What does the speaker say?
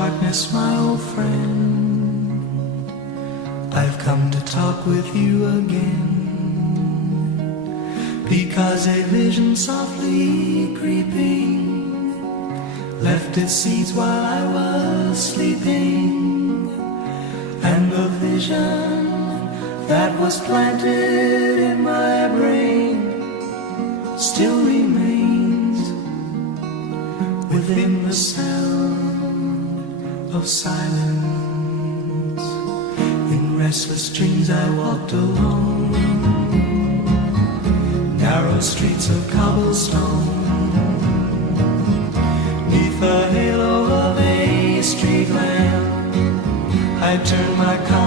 darkness, my old friend, I've come to talk with you again, because a vision softly creeping left its seeds while I was sleeping, and the vision that was planted in my brain still remains within the sound of silence. In restless dreams I walked alone, narrow streets of cobblestone, neath the halo of a street lamp I turned my car